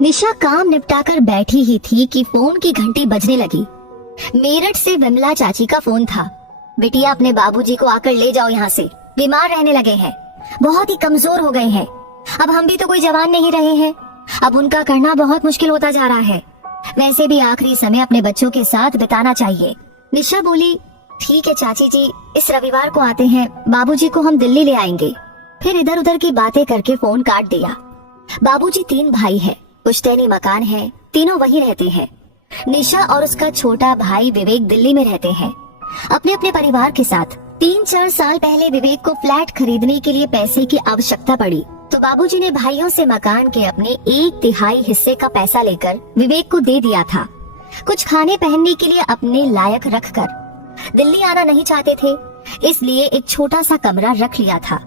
निशा काम निपटाकर बैठी ही थी कि फोन की घंटी बजने लगी। मेरठ से विमला चाची का फोन था। बिटिया, अपने बाबूजी को आकर ले जाओ यहाँ से, बीमार रहने लगे हैं, बहुत ही कमजोर हो गए हैं। अब हम भी तो कोई जवान नहीं रहे हैं, अब उनका करना बहुत मुश्किल होता जा रहा है। वैसे भी आखिरी समय अपने बच्चों के साथ बिताना चाहिए। निशा बोली, ठीक है चाची जी, इस रविवार को आते हैं, बाबूजी को हम दिल्ली ले आएंगे। फिर इधर उधर की बातें करके फोन काट दिया। बाबूजी 3 भाई है, पुश्तैनी मकान है, तीनों वहीं रहते हैं। निशा और उसका छोटा भाई विवेक दिल्ली में रहते हैं अपने अपने परिवार के साथ। 3-4 साल पहले विवेक को फ्लैट खरीदने के लिए पैसे की आवश्यकता पड़ी, तो बाबूजी ने भाइयों से मकान के अपने 1/3 हिस्से का पैसा लेकर विवेक को दे दिया था। कुछ खाने पहनने के लिए अपने लायक रखकर। दिल्ली आना नहीं चाहते थे, इसलिए एक छोटा सा कमरा रख लिया था,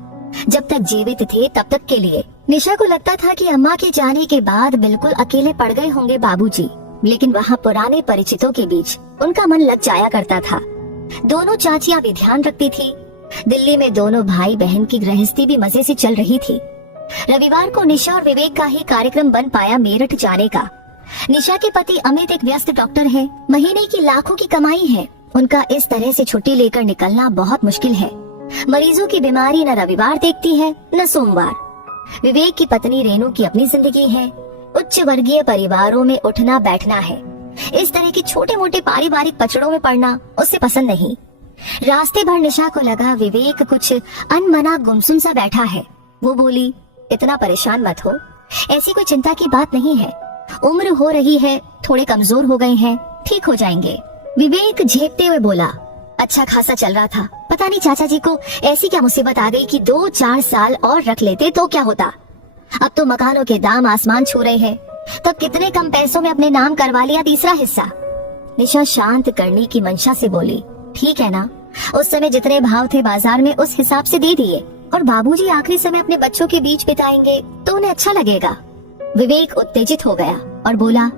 जब तक जीवित थे तब तक के लिए। निशा को लगता था कि अम्मा के जाने के बाद बिल्कुल अकेले पड़ गए होंगे बाबूजी, लेकिन वहाँ पुराने परिचितों के बीच उनका मन लग जाया करता था। दोनों चाचियां भी ध्यान रखती थी। दिल्ली में दोनों भाई बहन की गृहस्थी भी मजे से चल रही थी। रविवार को निशा और विवेक का ही कार्यक्रम बन पाया मेरठ जाने का। निशा के पति अमित एक व्यस्त डॉक्टर है, महीने की लाखों की कमाई है। उनका इस तरह से छुट्टी लेकर निकलना बहुत मुश्किल है। मरीजों की बीमारी न रविवार देखती है न सोमवार। विवेक की पत्नी रेनू की अपनी जिंदगी है। उच्च वर्गीय परिवारों में उठना बैठना है। इस तरह के छोटे मोटे पारिवारिक पचड़ों में पड़ना उसे पसंद नहीं। रास्ते भर निशा को लगा विवेक कुछ अनमना गुमसुम सा बैठा है। वो बोली, इतना परेशान मत हो, ऐसी कोई चिंता की बात नहीं है, उम्र हो रही है, थोड़े कमजोर हो गए हैं, ठीक हो जाएंगे। विवेक झेपते हुए बोला, अच्छा खासा चल रहा था, पता नहीं चाचा जी को ऐसी क्या मुसीबत आ गई कि 2-4 साल और रख लेते तो क्या होता। अब तो मकानों के दाम आसमान छू रहे हैं, तब कितने कम पैसों में अपने नाम करवा लिया तीसरा हिस्सा। निशा शांत करने की मंशा से बोली, ठीक है ना, उस समय जितने भाव थे बाजार में उस हिसाब से दे दिए, और बाबूजी आखिरी समय अपने बच्चों के बीच बिताएंगे तो उन्हें अच्छा लगेगा। विवेक उत्तेजित हो गया और बोला,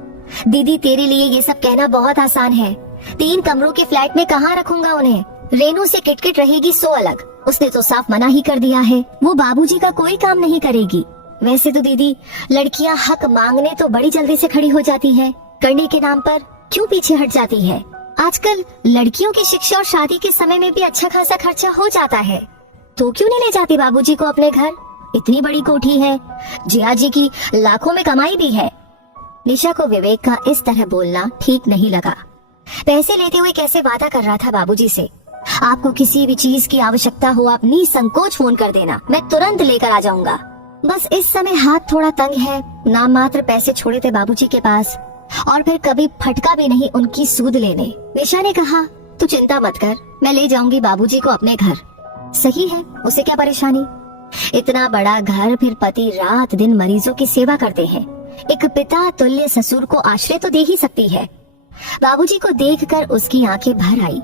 दीदी तेरे लिए ये सब कहना बहुत आसान है, 3 कमरों के फ्लैट में कहाँ रखूंगा उन्हें, रेनू से किटकिट रहेगी सो अलग, उसने तो साफ मना ही कर दिया है, वो बाबूजी का कोई काम नहीं करेगी। वैसे तो दीदी, लड़कियां हक मांगने तो बड़ी जल्दी से खड़ी हो जाती है, करने के नाम पर क्यों पीछे हट जाती है। आजकल लड़कियों की शिक्षा और शादी के समय में भी अच्छा खासा खर्चा हो जाता है, तो क्यों नहीं ले जाती बाबूजी को अपने घर, इतनी बड़ी कोठी है, जिया जी की लाखों में कमाई भी है। निशा को विवेक का इस तरह बोलना ठीक नहीं लगा। पैसे लेते हुए कैसे वादा कर रहा था बाबूजी से, आपको किसी भी चीज की आवश्यकता हो आप निसंकोच फोन कर देना, मैं तुरंत लेकर आ जाऊंगा। बस इस समय हाथ थोड़ा तंग है, नाम मात्र पैसे छोड़े थे बाबूजी के पास, और फिर कभी फटका भी नहीं उनकी सूद लेने। निशा ने कहा, तू चिंता मत कर, मैं ले जाऊंगी बाबूजी को अपने घर। सही है, उसे क्या परेशानी, इतना बड़ा घर, फिर पति रात दिन मरीजों की सेवा करते हैं, एक पिता तुल्य ससुर को आश्रय तो दे ही सकती है। बाबूजी को देखकर उसकी आंखें भर आई।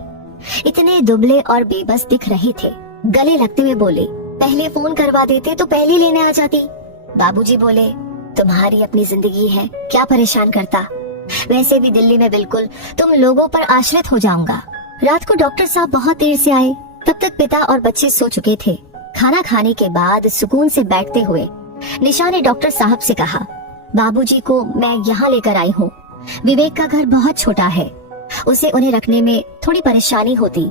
इतने दुबले और बेबस दिख रहे थे। गले लगते हुए बोले, पहले फोन करवा देते तो पहले लेने आ जाती। बाबूजी बोले, तुम्हारी अपनी जिंदगी है, क्या परेशान करता, वैसे भी दिल्ली में बिल्कुल तुम लोगों पर आश्रित हो जाऊंगा। रात को डॉक्टर साहब बहुत देर से आए, तब तक पिता और बच्चे सो चुके थे। खाना खाने के बाद सुकून से बैठते हुए निशा ने डॉक्टर साहब से कहा, बाबूजी को मैं यहाँ लेकर आई हूँ, विवेक का घर बहुत छोटा है, उसे उन्हें रखने में थोड़ी परेशानी होती।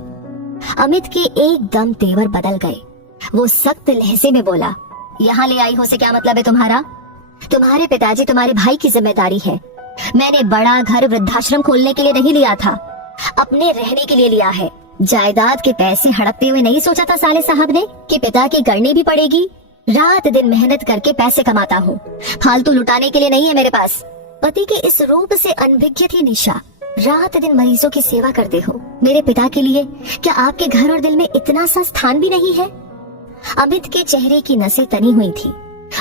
अमित के एकदम तेवर बदल गए। वो सख्त लहजे में बोला, यहाँ ले आई हो से क्या मतलब है तुम्हारा, तुम्हारे पिताजी तुम्हारे भाई की जिम्मेदारी है। मैंने बड़ा घर वृद्धाश्रम खोलने के लिए नहीं लिया था, अपने रहने के लिए लिया है। जायदाद के पैसे हड़पते हुए नहीं सोचा था साले साहब ने कि पिता की करनी भी पड़ेगी। रात दिन मेहनत करके पैसे कमाता हूँ, फालतू लुटाने के लिए नहीं है मेरे पास। पति के इस रूप से अनभिज्ञ थी निशा। रात दिन मरीजों की सेवा करते हो, मेरे पिता के लिए क्या आपके घर और दिल में इतना सा स्थान भी नहीं है। अमित के चेहरे की नसें तनी हुई थी।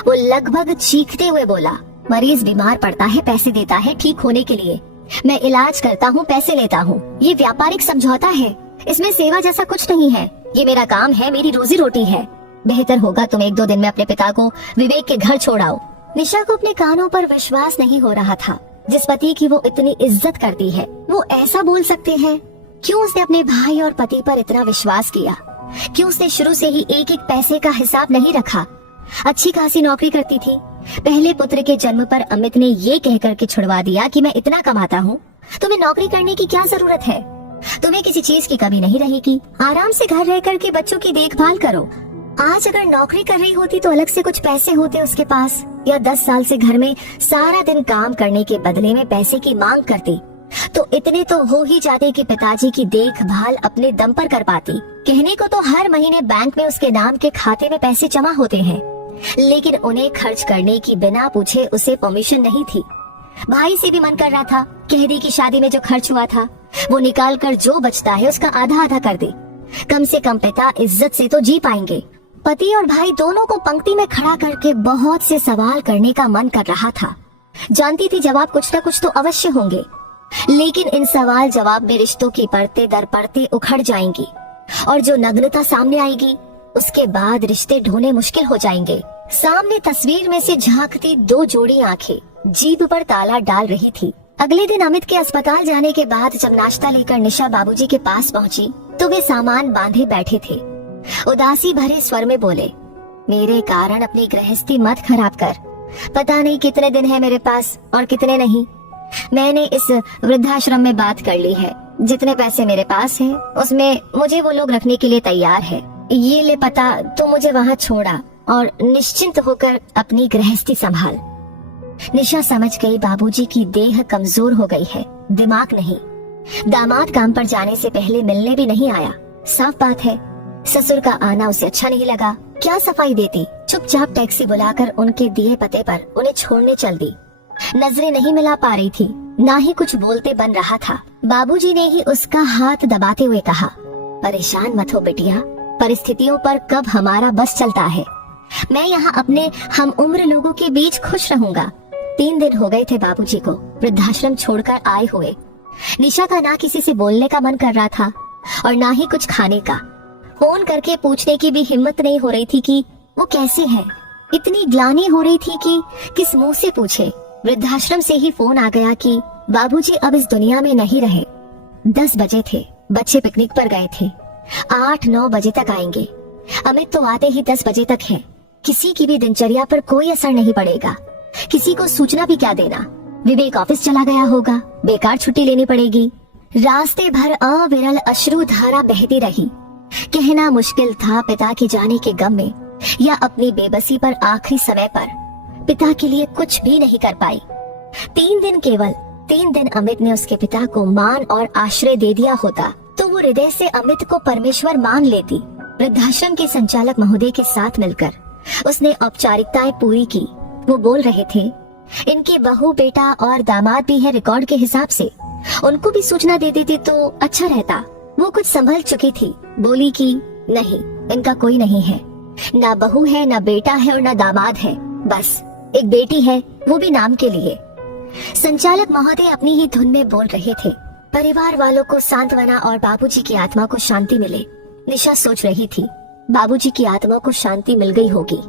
वो लगभग चीखते हुए बोला, मरीज बीमार पड़ता है, पैसे देता है ठीक होने के लिए, मैं इलाज करता हूँ, पैसे लेता हूँ, ये व्यापारिक समझौता है, इसमें सेवा जैसा कुछ नहीं है, ये मेरा काम है, मेरी रोजी रोटी है। बेहतर होगा तुम 1-2 दिन में अपने पिता को विवेक के घर छोड़ाओ। निशा को अपने कानों पर विश्वास नहीं हो रहा था। जिस पति की वो इतनी इज्जत करती है, वो ऐसा बोल सकते हैं। क्यों उसने अपने भाई और पति पर इतना विश्वास किया, क्यों उसने शुरू से ही एक एक पैसे का हिसाब नहीं रखा। अच्छी खासी नौकरी करती थी, पहले पुत्र के जन्म पर अमित ने ये कहकर के छुड़वा दिया कि मैं इतना कमाता हूँ, तुम्हें नौकरी करने की क्या जरूरत है, तुम्हें किसी चीज की कमी नहीं रहेगी, आराम से घर रह करके बच्चों की देखभाल करो। आज अगर नौकरी कर रही होती तो अलग से कुछ पैसे होते उसके पास, या 10 साल से घर में सारा दिन काम करने के बदले में पैसे की मांग करती तो इतने तो हो ही जाते कि पिताजी की देखभाल अपने दम पर कर पाती। कहने को तो हर महीने बैंक में उसके नाम के खाते में पैसे जमा होते हैं, लेकिन उन्हें खर्च करने की बिना पूछे उसे परमिशन नहीं थी। भाई से भी मन कर रहा था, कह दी कि शादी में जो खर्च हुआ था वो निकाल कर जो बचता है उसका आधा आधा कर दे, कम से कम पिता इज्जत से तो जी पाएंगे। पति और भाई दोनों को पंक्ति में खड़ा करके बहुत से सवाल करने का मन कर रहा था। जानती थी जवाब कुछ न कुछ तो अवश्य होंगे, लेकिन इन सवाल जवाब में रिश्तों की परतें दर परतें उखड़ जाएंगी और जो नग्नता सामने आएगी उसके बाद रिश्ते ढूंढने मुश्किल हो जाएंगे। सामने तस्वीर में से झांकती 2 जोड़ी आंखें जीभ पर ताला डाल रही थी। अगले दिन अमित के अस्पताल जाने के बाद जब नाश्ता लेकर निशा बाबूजी के पास पहुंची तो वे सामान बांधे बैठे थे। उदासी भरे स्वर में बोले, मेरे कारण अपनी गृहस्थी मत खराब कर, पता नहीं कितने दिन है मेरे पास और कितने नहीं। मैंने इस वृद्धाश्रम में बात कर ली है, जितने पैसे मेरे पास हैं उसमें मुझे वो लोग रखने के लिए तैयार है। ये ले पता तो मुझे वहाँ छोड़ा और निश्चिंत होकर अपनी गृहस्थी संभाल। निशा समझ गई बाबूजी की देह कमजोर हो गई है, दिमाग नहीं। दामाद काम पर जाने से पहले मिलने भी नहीं आया। साफ बात है ससुर का आना उसे अच्छा नहीं लगा। क्या सफाई देती, चुपचाप टैक्सी बुलाकर उनके दिए पते पर उन्हें छोड़ने चल दी। नजरें नहीं मिला पा रही थी, ना ही कुछ बोलते बन रहा था। बाबूजी ने ही उसका हाथ दबाते हुए कहा, परेशान मत हो बिटिया, परिस्थितियों पर कब हमारा बस चलता है। मैं यहाँ अपने हम उम्र लोगों के बीच खुश रहूंगा। 3 दिन हो गए थे बाबूजी को वृद्धाश्रम छोड़कर आए हुए। निशा का ना किसी से बोलने का मन कर रहा था और ना ही कुछ खाने का। फोन करके पूछने की भी हिम्मत नहीं हो रही थी कि वो कैसे है। इतनी ग्लानि हो रही थी कि किस मुंह से पूछे। वृद्धाश्रम से ही फोन आ गया कि बाबूजी अब इस दुनिया में नहीं रहे। 10 बजे थे, बच्चे पिकनिक पर गए थे, 8-9 बजे तक आएंगे। अमित तो आते ही 10 बजे तक है। किसी की भी दिनचर्या पर कोई असर नहीं पड़ेगा, किसी को सूचना भी क्या देना। विवेक ऑफिस चला गया होगा, बेकार छुट्टी लेनी पड़ेगी। रास्ते भर अविरल अश्रु धारा बहती रही। कहना मुश्किल था पिता के जाने के गम में या अपनी बेबसी पर आखिरी समय पर पिता के लिए कुछ भी नहीं कर पाई। 3 दिन, केवल 3 दिन अमित ने उसके पिता को मान और आश्रय दे दिया होता तो वो हृदय से अमित को परमेश्वर मान लेती। वृद्धाश्रम के संचालक महोदय के साथ मिलकर उसने औपचारिकताएं पूरी की। वो बोल रहे थे, इनके बहू बेटा और दामाद भी है रिकॉर्ड के हिसाब से, उनको भी सूचना दे देती तो अच्छा रहता। वो कुछ संभल चुकी थी, बोली कि नहीं, इनका कोई नहीं है, ना बहू है, ना बेटा है और ना दामाद है, बस एक बेटी है, वो भी नाम के लिए। संचालक महोदय अपनी ही धुन में बोल रहे थे। परिवार वालों को सांत्वना और बाबूजी की आत्मा को शांति मिले। निशा सोच रही थी, बाबूजी की आत्मा को शांति मिल गई होगी।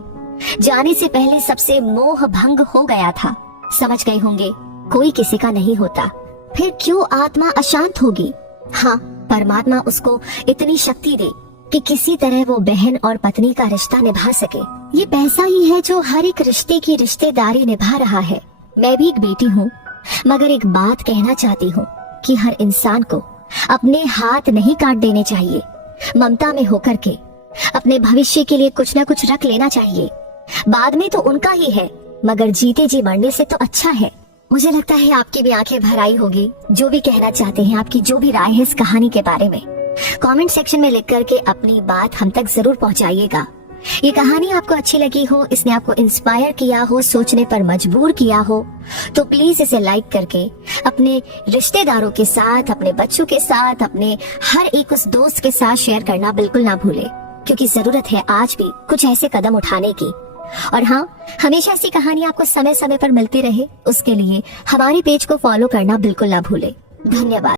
जाने से पहले सबसे मोह भंग हो गया था। समझ गए होंगे कोई किसी का नहीं होता, फिर क्यों आत्मा अशांत होगी। हाँ, परमात्मा उसको इतनी शक्ति दे कि किसी तरह वो बहन और पत्नी का रिश्ता निभा सके। ये पैसा ही है जो हर एक रिश्ते की रिश्तेदारी निभा रहा है। मैं भी एक बेटी हूँ, मगर एक बात कहना चाहती हूँ कि हर इंसान को अपने हाथ नहीं काट देने चाहिए। ममता में होकर के अपने भविष्य के लिए कुछ न कुछ रख लेना चाहिए। बाद में तो उनका ही है, मगर जीते जी मरने से तो अच्छा है। मुझे लगता है आपकी भी आंखें भर आई होगी। जो भी कहना चाहते हैं, आपकी जो भी राय है इस कहानी के बारे में, कमेंट सेक्शन में लिख करके अपनी बात हम तक जरूर पहुंचाइएगा। ये कहानी आपको अच्छी लगी हो, इसने आपको इंस्पायर किया हो, सोचने पर मजबूर किया हो, तो प्लीज इसे लाइक करके अपने रिश्तेदारों के साथ, अपने बच्चों के साथ, अपने हर एक उस दोस्त के साथ शेयर करना बिल्कुल ना भूले, क्योंकि जरूरत है आज भी कुछ ऐसे कदम उठाने की। और हाँ, हमेशा ऐसी कहानी आपको समय समय पर मिलती रहे, उसके लिए हमारे पेज को फॉलो करना बिल्कुल ना भूले। धन्यवाद।